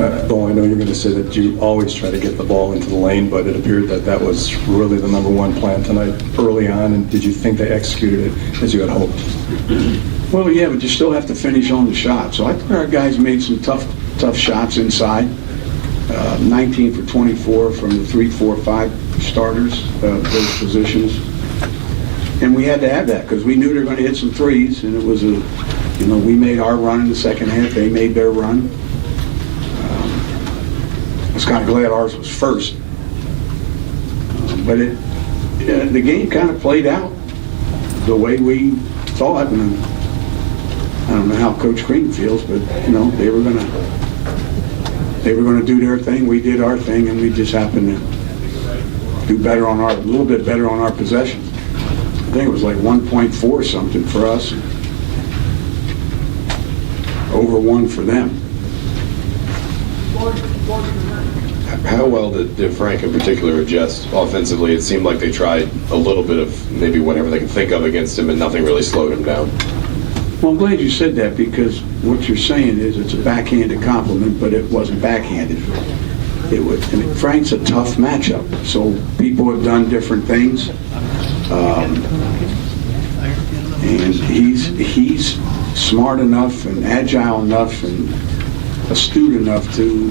Bo, I know you're going to say that you always try to get the ball into the lane, but it appeared that that was really the number one plan tonight early on, and did you think they executed it as you had hoped? Well, yeah, but you still have to finish on the shot. So I thought our guys made some tough shots inside. 19 for 24 from the 3, 4, 5 starters, those positions. And we had to have that because we knew they were going to hit some threes, and it was we made our run in the second half. They made their run. I was kind of glad ours was first. But the game kind of played out the way we thought. And I don't know how Coach Green feels, but they were going to do their thing. We did our thing, and we just happened to do better a little bit better on our possession. I think it was like 1.4 something for us, over 1 for them. How well did Frank in particular adjust offensively? It seemed like they tried a little bit of maybe whatever they could think of against him, and nothing really slowed him down. Well, I'm glad you said that, because what you're saying is it's a backhanded compliment, but it wasn't backhanded. Frank's a tough matchup, so people have done different things, and he's smart enough and agile enough and astute enough to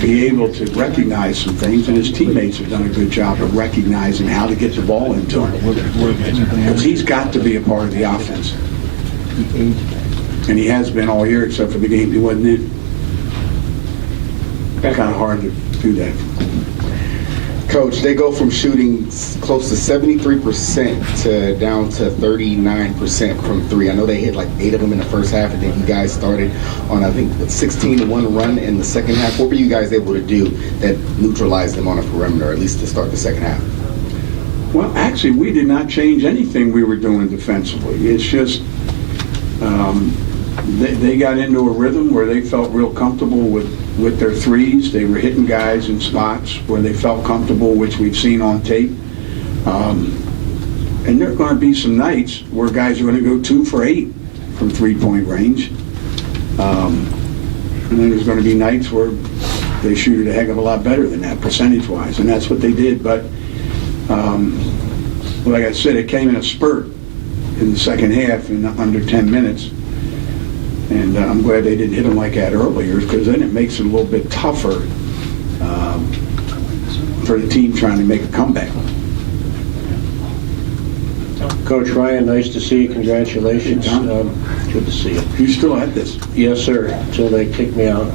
be able to recognize some things, and his teammates have done a good job of recognizing how to get the ball into him, because he's got to be a part of the offense, and he has been all year except for the game he wasn't in. Kind of hard to do that. Coach, they go from shooting close to 73% to down to 39% from 3. I know they hit like 8 of them in the first half, and then you guys started on, I think, 16-1 run in the second half. What were you guys able to do that neutralized them on a perimeter, at least to start the second half? Well, actually, we did not change anything we were doing defensively. It's just they got into a rhythm where they felt real comfortable with their threes. They were hitting guys in spots where they felt comfortable, which we've seen on tape. And there are going to be some nights where guys are going to go 2 for 8 from 3-point range. And then there's going to be nights where they shoot it a heck of a lot better than that, percentage-wise, and that's what they did. But like I said, it came in a spurt in the second half in under 10 minutes. And I'm glad they didn't hit them like that earlier, because then it makes it a little bit tougher for the team trying to make a comeback. Coach Ryan, nice to see you. Congratulations. Good to see you. You still at this? Yes, sir. Until they kick me out.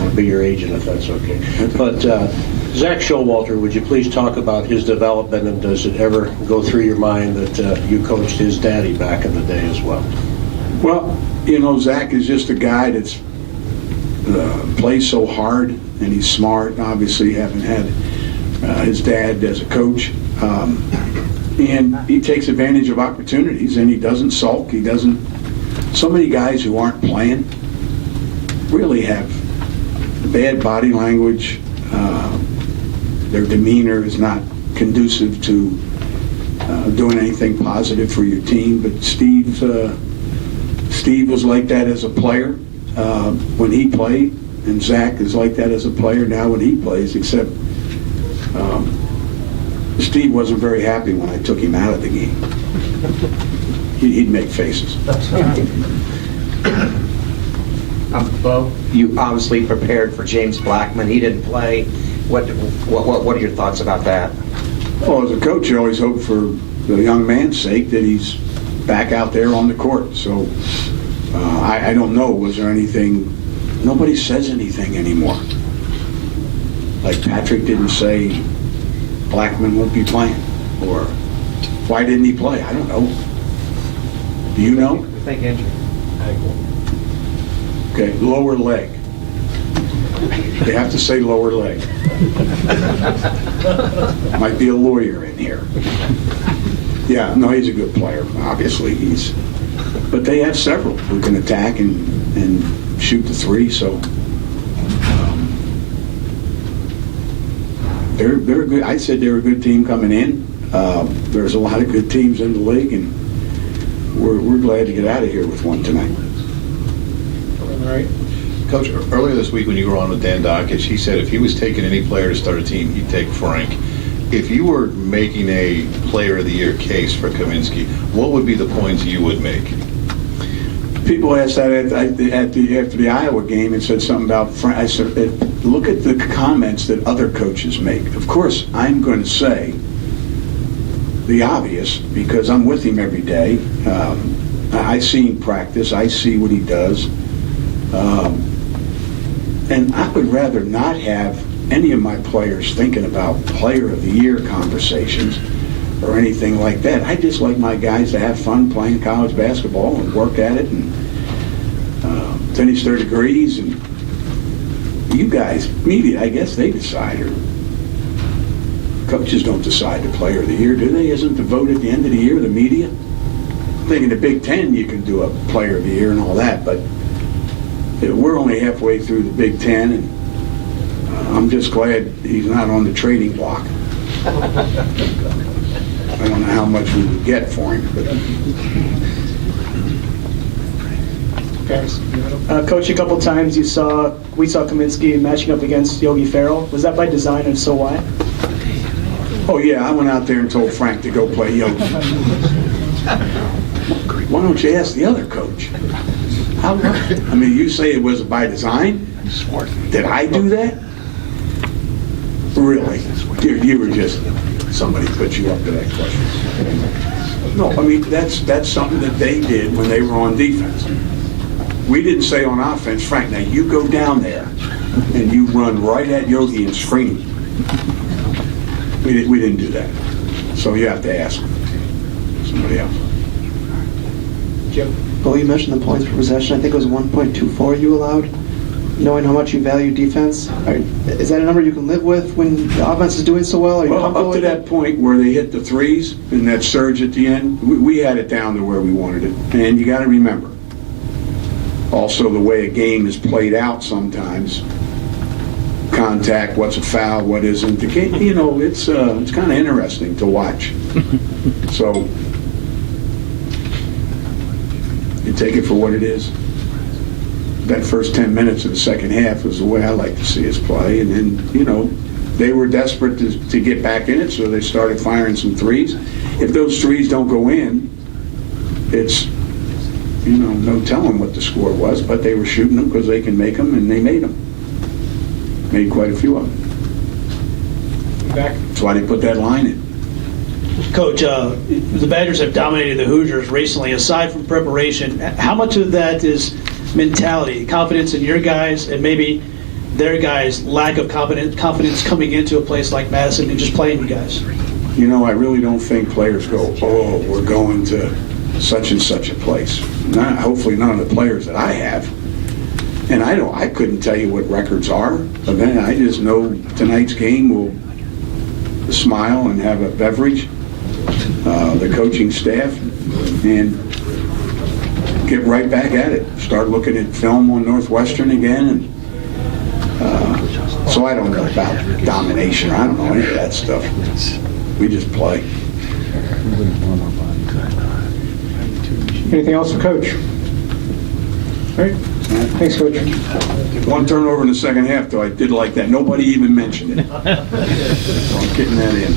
I'll be your agent if that's okay. But Zach Showalter, would you please talk about his development, and does it ever go through your mind that you coached his daddy back in the day as well? Well, Zach is just a guy that's plays so hard, and he's smart. Obviously, having had his dad as a coach, and he takes advantage of opportunities, and he doesn't sulk. He doesn't. So many guys who aren't playing really have bad body language. Their demeanor is not conducive to doing anything positive for your team. But Steve was like that as a player when he played, and Zach is like that as a player now when he plays, except Steve wasn't very happy when I took him out of the game. He'd make faces. Bo, you obviously prepared for James Blackman. He didn't play. What are your thoughts about that? Well, as a coach, you always hope for the young man's sake that he's back out there on the court. So I don't know. Was there anything? Nobody says anything anymore. Like Patrick didn't say Blackman won't be playing, or why didn't he play? I don't know. Do you know? I think injury. Okay, lower leg. They have to say lower leg. Might be a lawyer in here. Yeah, no, he's a good player. Obviously, but they have several who can attack and shoot the three. So they're good. I said they're a good team coming in. There's a lot of good teams in the league, and we're glad to get out of here with one tonight. All right. Coach, earlier this week when you were on with Dan Dockich, he said if he was taking any player to start a team, he'd take Frank. If you were making a Player of the Year case for Kaminsky, what would be the points you would make? People asked that after the Iowa game and said something about Frank. I said, look at the comments that other coaches make. Of course, I'm going to say the obvious because I'm with him every day. I see him practice. I see what he does. And I would rather not have any of my players thinking about Player of the Year conversations or anything like that. I just like my guys to have fun playing college basketball and work at it and finish their degrees. And you guys, media, I guess they decide. Or coaches don't decide the Player of the Year, do they? Isn't the vote at the end of the year the media? I think in the Big Ten you can do a Player of the Year and all that, but we're only halfway through the Big Ten, and I'm just glad he's not on the trading block. I don't know how much we would get for him, but Coach, a couple times we saw Kaminsky matching up against Yogi Ferrell. Was that by design, and if so, why? oh yeah, I went out there and told Frank to go play Yogi. Why don't you ask the other coach? How? I mean, you say it was by design? Did I do that? Really? You were just, somebody put you up to that question. No, I mean, that's something that they did when they were on defense. We didn't say on offense, Frank, now you go down there and you run right at Yogi and screen him. We didn't do that. So you have to ask somebody else. Jim? Well, you mentioned the points per possession. I think it was 1.24 you allowed. Knowing how much you value defense, is that a number you can live with when the offense is doing so well? Are you Well, comfortable up to with that it? point where they hit the threes and that surge at the end, we had it down to where we wanted it. And you got to remember, also the way a game is played out sometimes, contact, what's a foul, what isn't. The game, you know, it's kind of interesting to watch. So you take it for what it is. That first 10 minutes of the second half was the way I like to see us play. And then, you know, they were desperate to get back in it, so they started firing some threes. If those threes don't go in, it's, you know, no telling what the score was, but they were shooting them because they can make them, and they made them. Made quite a few of them. Back. That's why they put that line in. Coach, the Badgers have dominated the Hoosiers recently. Aside from preparation, how much of that is mentality, confidence in your guys, and maybe their guys' lack of confidence coming into a place like Madison and just playing you guys? You know, I really don't think players go, oh, we're going to such and such a place. Hopefully none of the players that I have. And I couldn't tell you what records are, but then I just know tonight's game will smile and have a beverage, the coaching staff, and get right back at it. Start looking at film on Northwestern again, and so I don't know about domination. I don't know any of that stuff. We just play. Anything else for Coach? All right. Thanks, Coach. One turnover in the second half, though. I did like that. Nobody even mentioned it. So I'm getting that in.